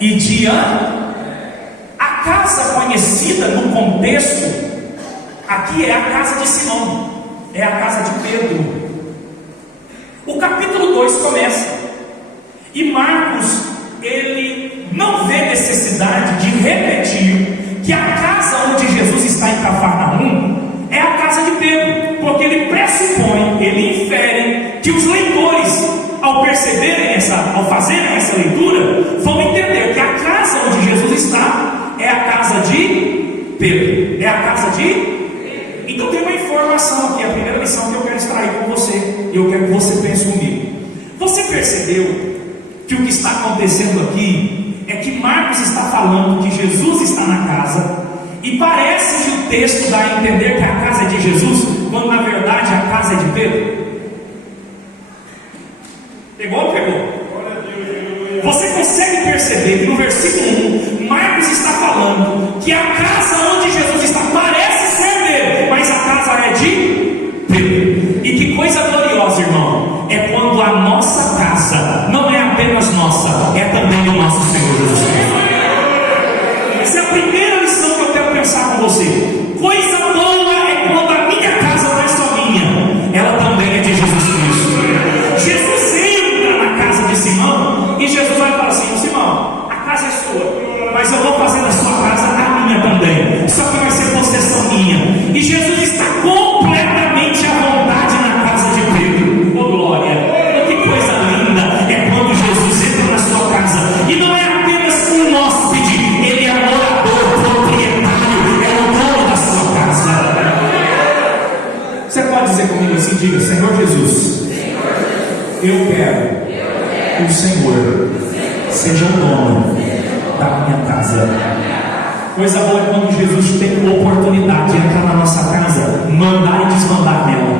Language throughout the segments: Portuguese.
e de A casa conhecida no contexto aqui é a casa de Simão, é a casa de Pedro. O capítulo 2 começa e Marcos, ele não vê necessidade de repetir que a casa onde Jesus está em Cafarnaum é a casa de Pedro, porque ele pressupõe, ele infere que os leitores, ao perceberem ao fazerem essa leitura, vão entender que a casa onde Jesus está é a casa de Pedro, é a casa de... Então tem uma informação aqui, a primeira lição que eu quero extrair com você, e eu quero que você pense comigo. Você percebeu que o que está acontecendo aqui é que Marcos está falando que Jesus está na casa, e parece que o texto dá a entender que a casa é de Jesus, quando na verdade a casa é de Pedro? Pegou ou pegou? Você consegue perceber que no versículo 1, Marcos está falando que a casa onde Jesus está parece ser dele, mas a casa é de Pedro. E que coisa gloriosa, irmão, é quando a nossa casa não é apenas nossa, é também do nosso Senhor Jesus Cristo. Essa é a primeira lição que eu quero pensar com você. Coisa boa é quando a minha casa não é só minha, ela também é de Jesus Cristo. Jesus entra na casa de Simão e Jesus vai falar assim: Simão, a casa é sua, mas eu vou fazer da sua casa a minha também, só que vai ser possessão minha. E Jesus está completamente à vontade na casa de Pedro. Oh glória, oh, que coisa linda é quando Jesus entra na sua casa, e não é apenas um hóspede, ele é morador, proprietário, é o dono da sua casa. Você pode dizer comigo assim? Diga: Senhor Jesus, eu quero que o Senhor seja o dono da minha casa. Coisa boa é quando Jesus tem a oportunidade de entrar na nossa casa, mandar e desmandar nela.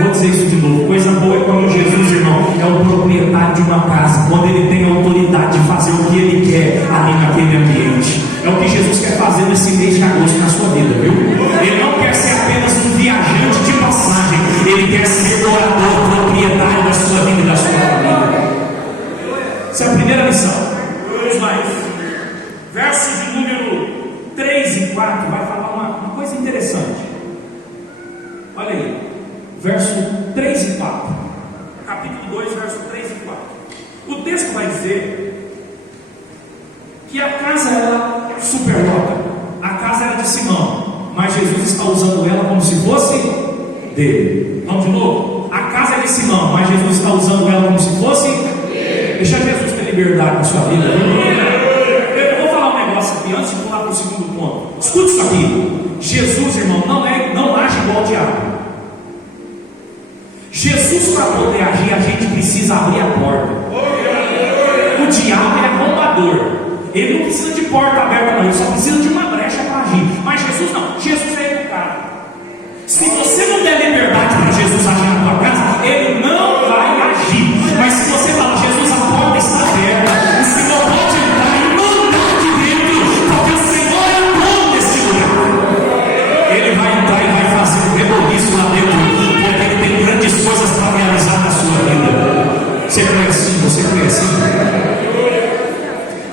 Vou dizer isso de novo. Coisa boa é quando Jesus, irmão, é o proprietário de uma casa, quando ele tem a autoridade de fazer o que ele quer ali naquele ambiente. É o que Jesus quer fazer nesse mês de agosto na sua vida, viu? Ele não quer ser apenas um viajante de passagem, ele quer ser doador, proprietário da sua vida e da sua família. Essa é a primeira lição. Vamos mais. Verso de número 3 e 4 vai falar uma coisa interessante. Olha aí, verso 3 e 4, capítulo 2, verso 3 e 4. O texto vai dizer que a casa era superlota, a casa era de Simão, mas Jesus está usando ela como se fosse dele. Vamos de novo? A casa é de Simão, mas Jesus está usando ela como se fosse dele. Deixa Jesus ter liberdade na sua vida. Eu vou falar um negócio aqui antes de pular para o segundo ponto. Escute isso aqui. Jesus, irmão, não age igual o diabo. Jesus, para poder agir, a gente precisa abrir a porta. O diabo é arrombador, ele não precisa de porta aberta, não, ele só precisa de uma brecha para agir. Mas Jesus não, Jesus é educado. Se você não der liberdade para Jesus agir na tua casa, ele não vai agir. Mas se você falar: Jesus, a porta está aberta, o Senhor pode entrar e mandar de dentro, porque o Senhor é o dono desse lugar, ele vai entrar e vai fazer um reboliço lá dentro, porque ele tem grandes coisas para realizar na sua vida. Você crê assim? Você crê assim?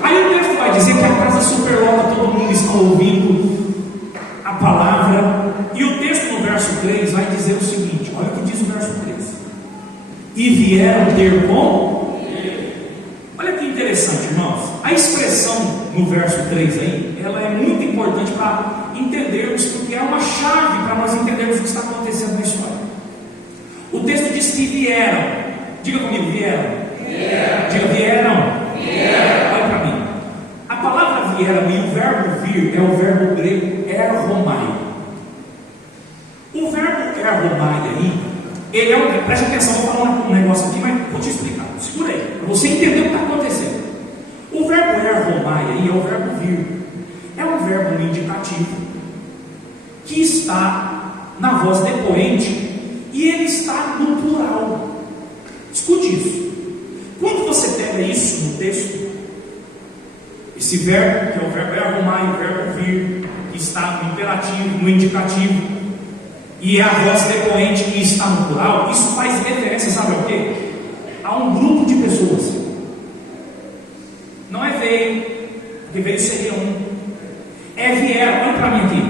Aí o texto vai dizer que a casa superlota, todo mundo está ouvindo a palavra. E o texto no verso 3 vai dizer o seguinte: olha o que diz o verso 3: e vieram ter com. Olha que interessante, irmãos. A expressão no verso 3 aí, ela é muito importante para entendermos, porque é uma chave para nós entendermos o que está acontecendo na história. O texto diz que vieram. Diga comigo: vieram. Diga: vieram. Olha para mim. A palavra vieram e o verbo vir é o verbo grego erromai. O verbo erromai aí, ele é um... Preste atenção, vou falar um negócio aqui, mas vou te explicar. Segura aí, para você entender o que está acontecendo. O verbo erromai aí é o verbo vir. É um verbo indicativo que está na voz depoente e ele está no plural. Escute isso. Quando você pega isso no texto, esse verbo, que é o verbo erromai, o verbo vir, que está no imperativo, no indicativo, e é a voz depoente que está no plural, isso faz referência, sabe ao quê? A um grupo de pessoas. veio, porque veio seria um. Vieram, olha para mim aqui.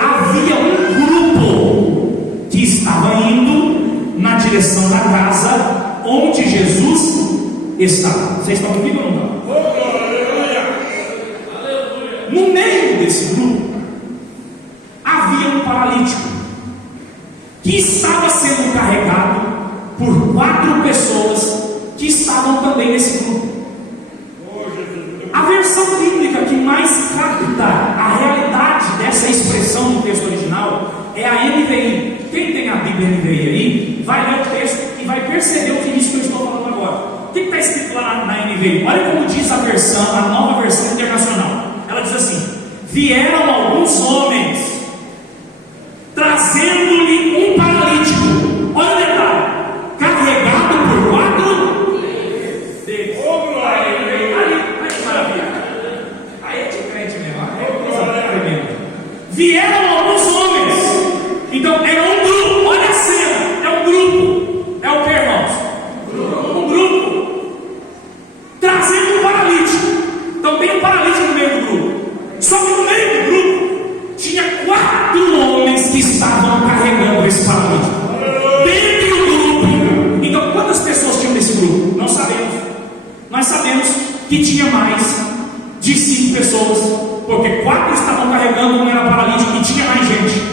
Havia um grupo que estava indo na direção da casa onde Jesus estava. Vocês estão comigo ou não? No meio desse grupo havia um paralítico que estava sendo carregado por 4 pessoas que estavam também nesse grupo. A versão bíblica que mais capta a realidade dessa expressão no texto original é a NVI. Quem tem a Bíblia NVI aí, vai ler o texto e vai perceber o que isso que eu estou falando agora. O que está escrito lá na NVI? Olha como diz a versão, a nova versão internacional. Ela diz assim: vieram alguns homens trazendo-lhe um paralítico. Olha o detalhe: carregado por 4 deles. Vieram alguns homens. Então era um grupo. Olha a cena. É um grupo. É o que, irmãos? Um grupo trazendo um paralítico. Então tem um paralítico no meio do grupo. Só que no meio do grupo tinha 4 homens que estavam carregando esse paralítico dentro do grupo. Então quantas pessoas tinham nesse grupo? Não sabemos. Nós sabemos que tinha mais de 5 pessoas, porque 4 estavam carregando, um era paralítico e tinha mais gente.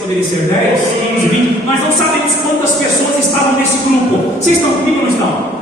Poderia ser 10, 15, 20. Nós não sabemos quantas pessoas estavam nesse grupo. Vocês estão comigo ou não estão?